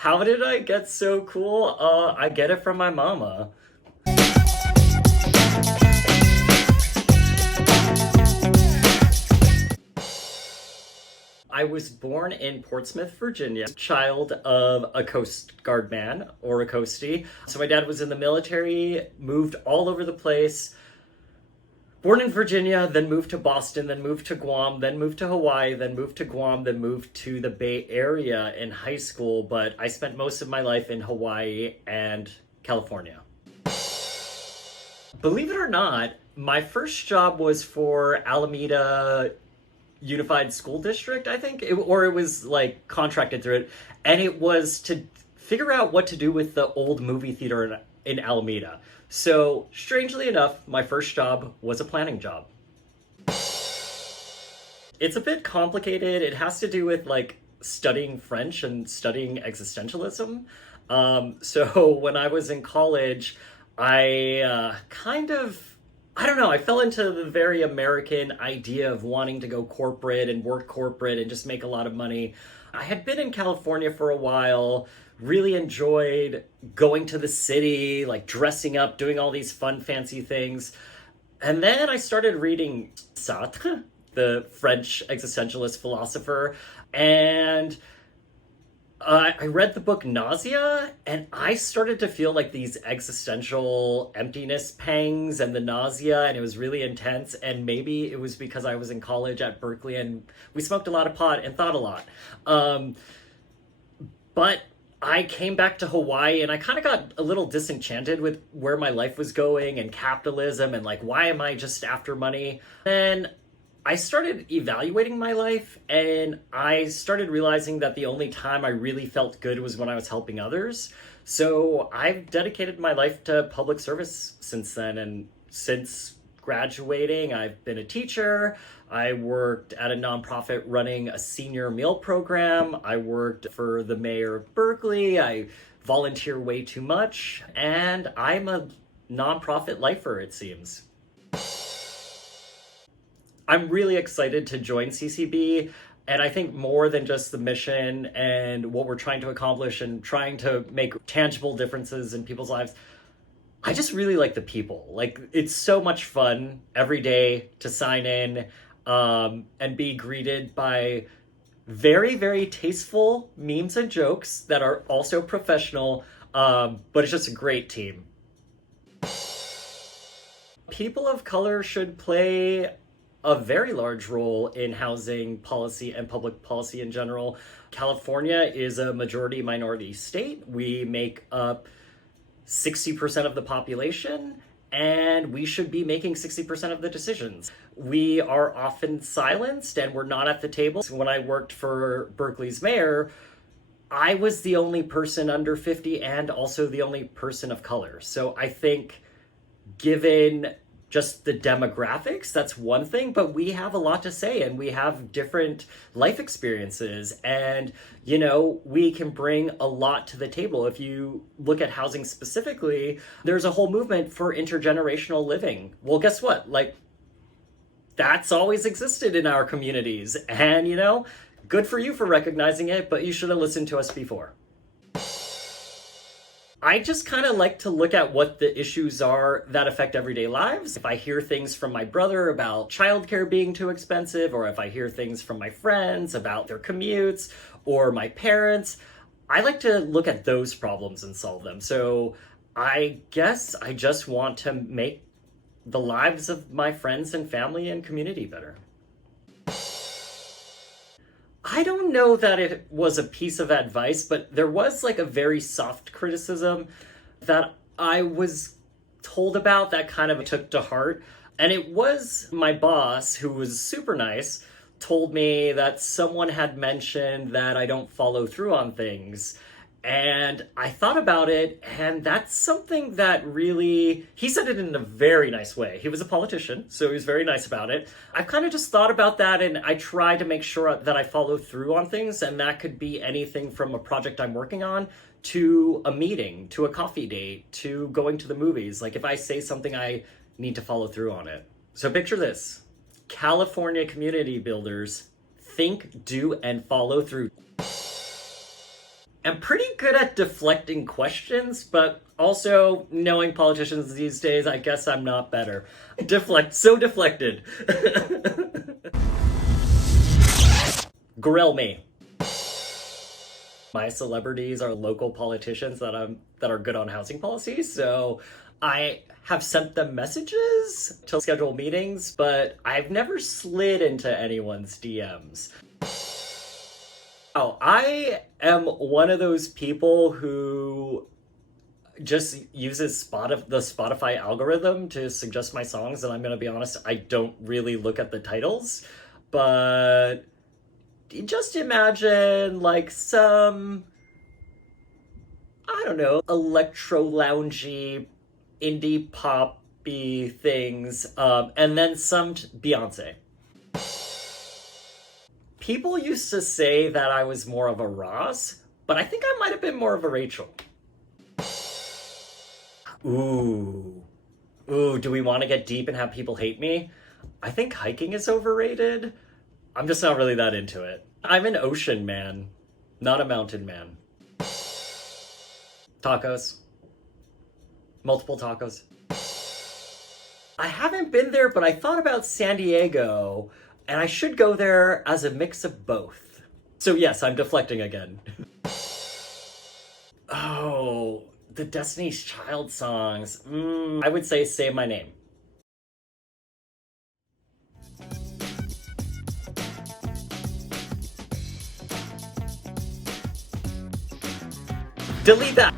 How did I get so cool? I get it from my mama. I was born in Portsmouth, Virginia, child of a Coast Guard man or a coastie. So my dad was in the military, moved all over the place. Born in Virginia, then moved to Boston, then moved to Guam, then moved to Hawaii, then moved to Guam, then moved to the Bay Area in high school. But I spent most of my life in Hawaii and California. Believe it or not, my first job was for Alameda Unified School District, I think, or it was like contracted through it. And it was to figure out what to do with the old movie theater in Alameda. So, strangely enough, my first job was a planning job. It's a bit complicated. It has to do with like studying French and studying existentialism. So when I was in college, I I don't know, I fell into the very American idea of wanting to go corporate and work corporate and just make a lot of money. I had been in California for a while, really enjoyed going to the city, like dressing up, doing all these fun, fancy things. And then I started reading Sartre, the French existentialist philosopher, and I read the book Nausea, and I started to feel like these existential emptiness pangs and the nausea, and it was really intense. And maybe it was because I was in college at Berkeley and we smoked a lot of pot and thought a lot. But I came back to Hawaii and I kind of got a little disenchanted with where my life was going and capitalism and like, why am I just after money? And I started evaluating my life and I started realizing that the only time I really felt good was when I was helping others. So I've dedicated my life to public service since then. And since graduating, I've been a teacher. I worked at a nonprofit running a senior meal program. I worked for the mayor of Berkeley. I volunteer way too much. And I'm a nonprofit lifer, it seems. I'm really excited to join CCB, and I think more than just the mission and what we're trying to accomplish and trying to make tangible differences in people's lives, I just really like the people. Like, it's so much fun every day to sign in and be greeted by very, very tasteful memes and jokes that are also professional, but it's just a great team. People of color should play a very large role in housing policy and public policy in general. California is a majority minority state. We make up 60% of the population, and we should be making 60% of the decisions. We are often silenced and we're not at the table. So when I worked for Berkeley's mayor, I was the only person under 50 and also the only person of color. So I think given just the demographics, that's one thing, but we have a lot to say and we have different life experiences and, you know, we can bring a lot to the table. If you look at housing specifically, there's a whole movement for intergenerational living. Well, guess what? Like, that's always existed in our communities and, you know, good for you for recognizing it, but you should have listened to us before. I just kind of like to look at what the issues are that affect everyday lives. If I hear things from my brother about childcare being too expensive, or if I hear things from my friends about their commutes, or my parents, I like to look at those problems and solve them. So I guess I just want to make the lives of my friends and family and community better. I don't know that it was a piece of advice, but there was like a very soft criticism that I was told about that kind of took to heart. And it was my boss, who was super nice, told me that someone had mentioned that I don't follow through on things. And I thought about it, and that's something that really, he said it in a very nice way. He was a politician, so he was very nice about it. I've kind of just thought about that, and I try to make sure that I follow through on things, and that could be anything from a project I'm working on to a meeting, to a coffee date, to going to the movies. Like, if I say something, I need to follow through on it. So picture this. California community builders, think, do, and follow through. am pretty good at deflecting questions, but also knowing politicians these days, I guess I'm not better. So deflected. Grill me. My celebrities are local politicians that are good on housing policy, so I have sent them messages to schedule meetings, but I've never slid into anyone's DMs. Oh, I am one of those people who just uses the Spotify algorithm to suggest my songs, and I'm gonna be honest, I don't really look at the titles, but just imagine like some, I don't know, electro loungy, indie poppy things, and then some Beyonce. People used to say that I was more of a Ross, but I think I might have been more of a Rachel. Ooh. Ooh, do we want to get deep and have people hate me? I think hiking is overrated. I'm just not really that into it. I'm an ocean man, not a mountain man. Tacos. Multiple tacos. I haven't been there, but I thought about San Diego, and I should go there as a mix of both. So yes, I'm deflecting again. Oh, the Destiny's Child songs. I would say My Name. Delete that.